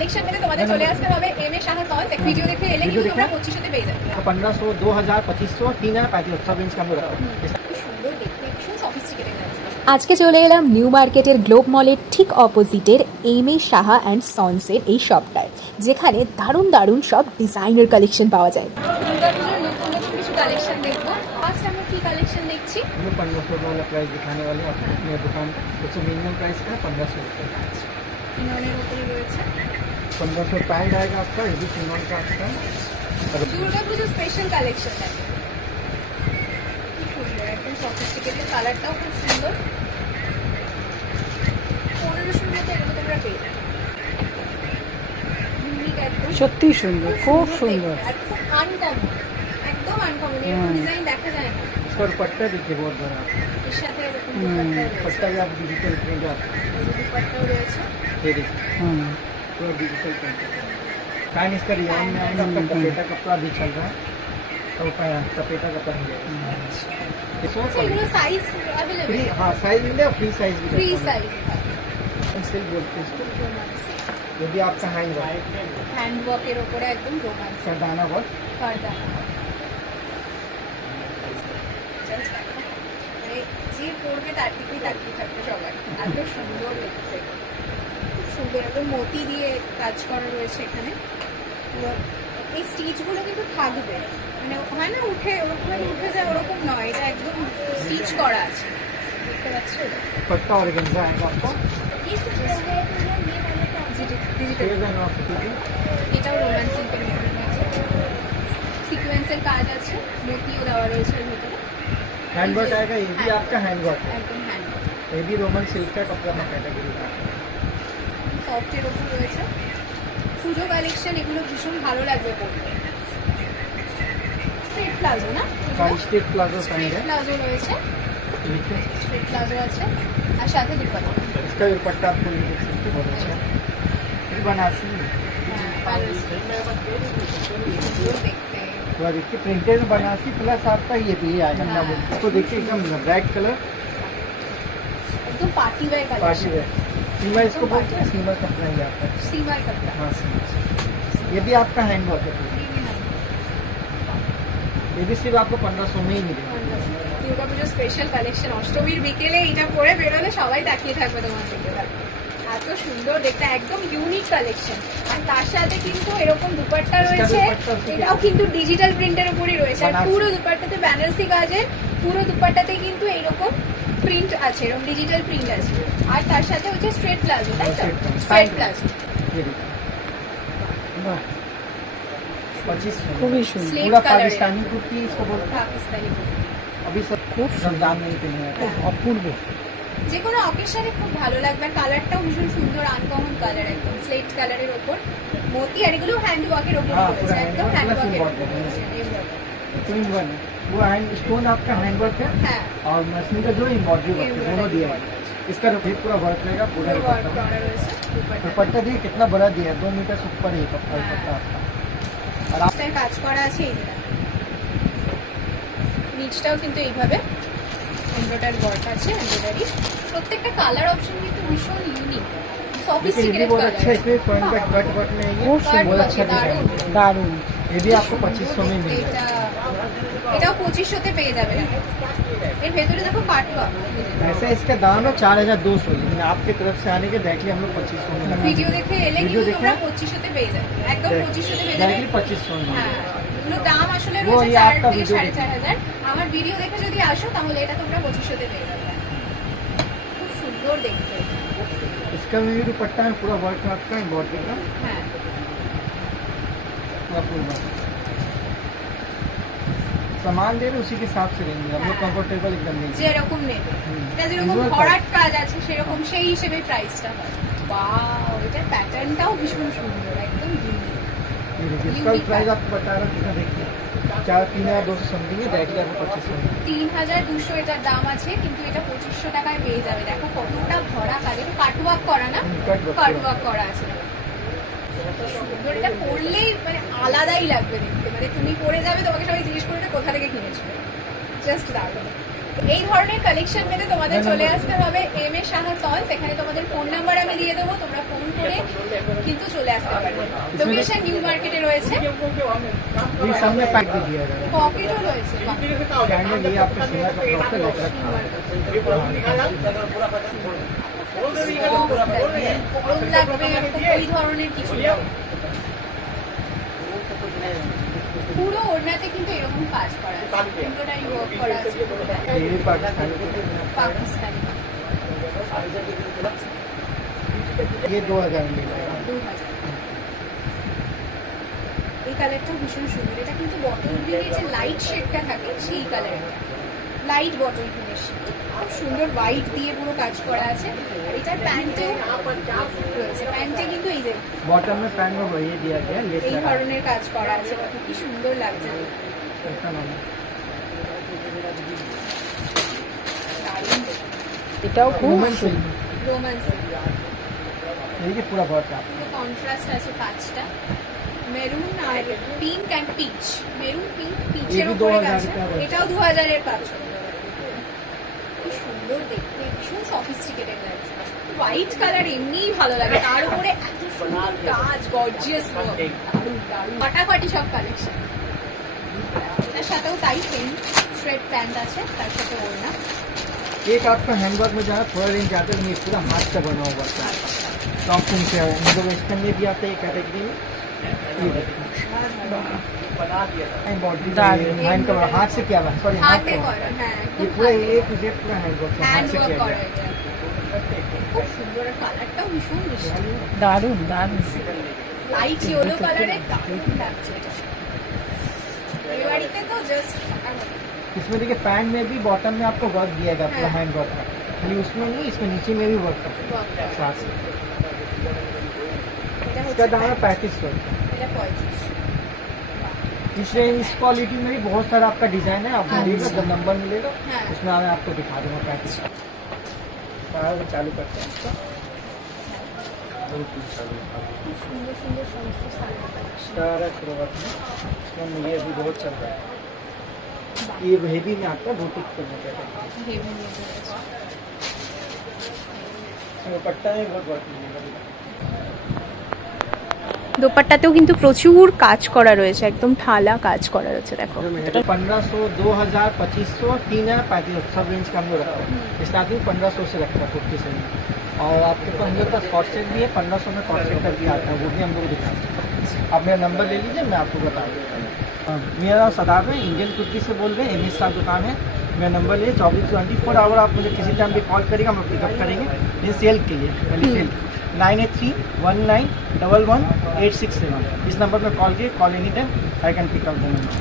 Collection পেতে তোমাদের চলে আসতে হবে এম এ সাহা সন্স। এক ভিডিও দেখে এলে কিন্তু তোমরা 2500 পেয়ে যাবে। 1500, 2000, 2500, 3000, 3500 रेंज का हम रखा সুন্দর দেখতে, ভীষণ সফিস্টিকেটেড আছে। আজকে চলে এলাম নিউ মার্কেটের গ্লোব মলের ঠিক অপোজিটের এম এ সাহা অ্যান্ড সন্সের এই শপটায়, যেখানে দারুণ দারুণ সব ডিজাইনার কালেকশন পাওয়া যায়। দুর্গাপুজোর নতুন নতুন কিছু কালেকশন দেখবো। ফার্স্ট আমরা কি কালেকশন দেখছি? 1500 वाला प्राइस दिखाने वाले आपको अपने दुकान का। इसमें मिनिमम प्राइस का 1500 रुपये। ইননের উপরে রয়েছে 1500 पैंट आएगा आपका, ये भी चिनॉन का आपका। দুর্গাপুজো স্পেশাল কালেকশন আছে। কি সুন্দর, একদম সফিস্টিকেটেড, কালারটাও খুব সুন্দর। 1500 মতো এগুলো তোমরা পেয়ে যাবে। ইউনিক একদম, সত্যি সুন্দর, খুব সুন্দর। আর খুব আনকমন, একদম আনকমন। এরকম ডিজাইন দেখা যায় না। इसका दुपट्टा देखिए बहुत बड़ा आपका। এর সাথে এরকম দুপাট্টা दुपट्टा भी आप डिजिटल प्रिंट आता है, দুপাট্টাও রয়েছে। ये देखिए হুম, पूरा डिजिटल प्रिंट। पैंट इसका रियान में आएगा, आपका टपेटा कपड़ा भी चल रहा है, तो टपेटा कपड़ा मिलेगा। इसमें আচ্ছা, এগুলো সাইজ अवेलेबल? फ्री, हाँ साइज मिलेगा, फ्री साइज भी फ्री साइज सिल्क बोलते हैं इसको। ये भी आपका हैंड वर्क, হ্যান্ড ওয়ার্কের উপরে একদম রোমান্স सरदाना वर्क। কারদা। যে পড়বে তার দিকেই তাকিয়ে থাকবে সবাই। এত সুন্দর দেখতে, খুব সুন্দর। একদম মতি দিয়ে কাজ করা রয়েছে এখানে। পুরো এই স্টিচগুলো কিন্তু থাকবে, মানে হয় না উঠে ওরকম উঠে যায়, ওরকম নয়, এটা একদম স্টিচ করা আছে, দেখতে পাচ্ছ? दुपट्टा ऑर्गेन्जा आएगा आपका। ডিজিটাল, এটাও রোমান সিল্কের ভিতরে রয়েছে। সিকোয়েন্সের কাজ আছে, মতিও দেওয়া রয়েছে এর ভিতরে। हैंड वर्क आएगा, ये भी आपका हैंड वर्क है। একদম হ্যান্ড ये भी रोमन सिल्क का कपड़ा में कैटेगरी का है। সফটের ওপর রয়েছে। পুজো কালেকশন, এগুলো ভীষণ ভালো লাগবে পরতে। স্ট্রেট প্লাজো না? स्ट्रेट प्लाजो पैंट স্ট্রেট है, প্লাজো রয়েছে, देखिए স্ট্রেট প্লাজো আছে, আর সাথে দুপাট্টা। इसका भी दुपट्टा आपको ये देख सकते हैं, बहुत अच्छा है। ये बनारसी है, দেখতে पूरा देखिए प्रिंटेड में बनारसी प्लस आपका ये भी आएगा। हाँ। इसको देखिए एकदम रेड कलर একদম party wear party collection. Wear. Shimmer इसको बोलते हैं, सीमर कपड़ा ही आता है। सीमर कपड़ा, हाँ सीमर, ये भी आपका हैंड वर्क है पूरा। ये भी सिर्फ आपको 1500 में ही मिलेगा। দুর্গাপুজোর স্পেশাল কালেকশন। অষ্টমীর বিকেলে এইটা পরে বেরোলে সবাই তাকিয়ে থাকবে তোমার দিকে। এত সুন্দর দেখতে, একদম ইউনিক কালেকশন। আর তার সাথে কিন্তু এরকম দুপাট্টা রয়েছে, এটাও কিন্তু ডিজিটাল প্রিন্টের উপরই রয়েছে। আর পুরো দুপাট্টাতে বেনারসি কাজের, পুরো দুপাট্টাতে কিন্তু এইরকম প্রিন্ট আছে, এরকম ডিজিটাল প্রিন্ট আছে। আর তার সাথে হচ্ছে স্ট্রেট প্লাজো, তাই তো? স্ট্রেট প্লাজো, ये देखिए 2500 খুবই সুন্দর। স্লেট पूरा কালার, पाकिस्तानी कुर्ती इसको बोलते हैं। পাকিস্তানি। अभी सब खूब रमजान में ही पहने जाते हैं, अपूर्व। যে কোনো অকেশনে খুব ভালো লাগবে। আর কালারটাও ভীষণ সুন্দর, আনকমন কালার, একদম স্লেট কালারের ওপর মতি। আর এগুলো হ্যান্ড ওয়ার্কের ওপর হ্যাঁ, রয়েছে, পুরো একদম hand হ্যান্ড work ওয়ার্কের plus ওপর embroidery। রয়েছে। ट्विन वन है, वो हैंड स्टोन आपका हैंड वर्क है হ্যাঁ, और मशीन का जो एम्ब्रॉयडरी वर्क है, दोनों दिया है। इसका भी पूरा वर्क रहेगा, पूरा পুরো ওয়ার্ক दुपट्टा। করা রয়েছে দুপাট্টা। दुपट्टा देखिए कितना बड़ा दिया है, 2 मीटर से ऊपर है कपड़ा दुपट्टा आपका। और आप নিচটায় কাজ করা আছে, এই যে নিচটাও কিন্তু এইভাবে এমব্রয়ডারি ওয়ার্ক আছে, এমব্রয়ডারি। প্রত্যেকটা কালার অপশন কিন্তু ভীষণ ইউনিক, देखिए, ये भी সফিস্টিকেটেড बहुत अच्छा है। কালার। इसमें फ्रंट बैक कट वर्क में है, ये बहुत बहुत अच्छा डिजाइन है। দারুণ। ये भी आपको 2500 में मिल जाएगा। এটাও 2500 পেয়ে যাবে। এর ভেতরে দেখো কাটওয়ার্ক। वैसे इसका दाम है 4200, लेकिन आपकी तरफ से आने के डायरेक्टली हम लोग 2500 में लगा ভিডিও দেখে এলে ভিডিও কিন্তু তোমরা দেখে 2500 পেয়ে যাবে, একদম 2500 পেয়ে যাবে। डायरेक्टली 2500 में। হ্যাঁ, এগুলো দাম আসলে वो রয়েছে ये 4 आपका থেকে वीडियो 4500। আমার ভিডিও দেখে যদি আসো তাহলে এটা তোমরা 2500 পেয়ে যাবে। খুব সুন্দর দেখতে। इसका भी दुपट्टा है, पूरा वर्क आपका एम्ब्रॉयडरी का, হ্যাঁ, पूरा फुल वर्क। सामान दे रहे उसी के हिसाब से लेंगे हम लोग, कंफर्टेबल एकदम लेंगे। যেরকম নেবে, এটা যেরকম Visual ভরাট কাজ আছে সেরকম সেই হিসেবে প্রাইসটা হয়। ওয়াও, এটার প্যাটার্নটাও ভীষণ সুন্দর, একদম ইউনিক। ये देखिए, इसका भी प्राइस आपको बता रहा हूँ कितना, देखिए 3200 समथिंग है, डायरेक्टली आपको 2500 में। 3200 এটার দাম আছে, কিন্তু এটা 2500 টাকায় পেয়ে যাবে। দেখো কতটা ভরা কাজ, এটা কাটওয়ার্ক করা না, কাটওয়ার্ক করা আছে। সুন্দর, এটা পরলেই মানে আলাদাই লাগবে দেখতে। মানে তুমি পরে যাবে, তোমাকে সবাই জিজ্ঞেস করবে কোথা থেকে কিনেছো। জাস্ট দারুণ। এই ধরনের কালেকশন পেতে তোমাদের চলে আসতে হবে এম এ সাহা সন্স। এখানে তোমাদের ফোন নাম্বার আমি দিয়ে দেবো, তোমরা ফোন করে কিন্তু চলে আসতে পারবে। লোকেশন নিউ মার্কেটে রয়েছে। ये सामने पैक भी दिया गया है। পকেটও রয়েছে। कैंडल ये आपके सिंगर का प्रॉपर लग रखा है। গরম লাগবে ওই ধরনের কিছু না। পুরো ওড়নাতে কিন্তু এরকম কাজ করা আছে, পুরোটাই ওয়ার্ক করা আছে। ये भी पाकिस्तानी পাকিস্তানি ये 2000 में मिलेगा। 2000। এই কালারটা ভীষণ সুন্দর। এটা কিন্তু বটল গ্রিনের যে লাইট শেডটা থাকে সেই কালারটা, লাইট বটল গ্রিনের শেড। খুব সুন্দর হোয়াইট দিয়ে পুরো কাজ করা আছে। আর এটার প্যান্টেও রয়েছে, প্যান্টে কিন্তু এই যে बॉटम में पैन में ये दिया गया है, लेस এই लगा है। ধরনের কাজ করা আছে। কত কি সুন্দর লাগছে, ऐसा नाम है। দারুণ এটাও খুব वुमेन सिल्क রোমান্স। ये पूरा वर्क है। কন্ট্রাস্ট আছে পাঁচটা, মেরুন আর pink and peach. Maroon pink ये পিচের भी উপরে 2000 কাজ। का है। এটাও 2000 এর কাজ। কি সুন্দর দেখতে, ভীষণ সফিস্টিকেটেড লাগছে। হোয়াইট কালার এমনিই ভালো লাগে, তার উপরে এত সুন্দর কাজ, গর্জিয়াস ওয়ার্ক, দারুণ দারুণ ফাটাফাটি সব কালেকশন। এটার সাথেও তাই সেম স্ট্রেট প্যান্ট আছে, তার সাথে ওড়না। एक आपका हैंडवर्क में जाना थोड़ा रेंज आता है, ये पूरा हाथ से बना हुआ था। टॉपिंग से है, मतलब वेस्टर्न में भी आता है कैटेगरी में। ये देखिए बॉडी का ये हैंड का हाथ से किया हुआ, सॉरी हाथ হাতে का। করা, হ্যাঁ ये पूरा एक जेट पूरा हैंडवर्क से हाथ হ্যান্ড से ওয়ার্ক किया করা गया। এটা। খুব সুন্দর, কালারটাও ভীষণ মিষ্টি, দারুণ দারুণ। লাইট ইয়েলো কালারের, দারুণ লাগছে এটা। এই বাড়িতে তো জাস্ট इसमें देखिए पैंट में भी बॉटम में आपको वर्क दिया गया पूरा हाँ। हैंड वर्क का। खाली उसमें नहीं, इसमें नीचे में भी वर्क का साथ से। এটা इसका दाम है হচ্ছে 3500। এটা 35। इस रेंज क्वालिटी में भी बहुत सारा आपका डिजाइन है, आप मिलेगा जब नंबर मिलेगा हाँ। उसमें मैं आपको दिखा दूंगा 3500। चालू करते हैं इसका। খুব সুন্দর সুন্দর সমস্ত সালোয়ার কালেকশন। सारा क्रोवर्क में इसमें ये भी बहुत चल रहा है। ये हेवी में आता है, बुटीक करने का হেভি রয়েছে। दुपट्टा में बहुत वर्क मिलेगा। দোপাট্টাতেও কিন্তু প্রচুর কাজ করা রয়েছে, একদম ঠালা কাজ করা রয়েছে। দেখো 1500, 2000, 2500, 3000, 3500 सब रेंज का हम लोग रखते हैं। स्टार्टिंग 1500 से रखता है, 50 से। और आपके पास हम लोग पास कॉट सेट भी है, 1500 में कॉट सेट का भी आता है, वो भी हम लोग दिखाते हैं। आप मेरा नंबर ले लीजिए, मैं आपको बता दूँगा। मेरा नाम सदाब है, इंडियन कुर्ती से बोल रहे हैं, एमएस साहब दुकान है। मेरा नंबर ले 24 आवर आप मुझे किसी टाइम भी कॉल करेगा, हम लोग पिकअप करेंगे। ये सेल के लिए पहले सेल 9831911867। इस नंबर पर कॉल किए, call any time, I can pick up the number.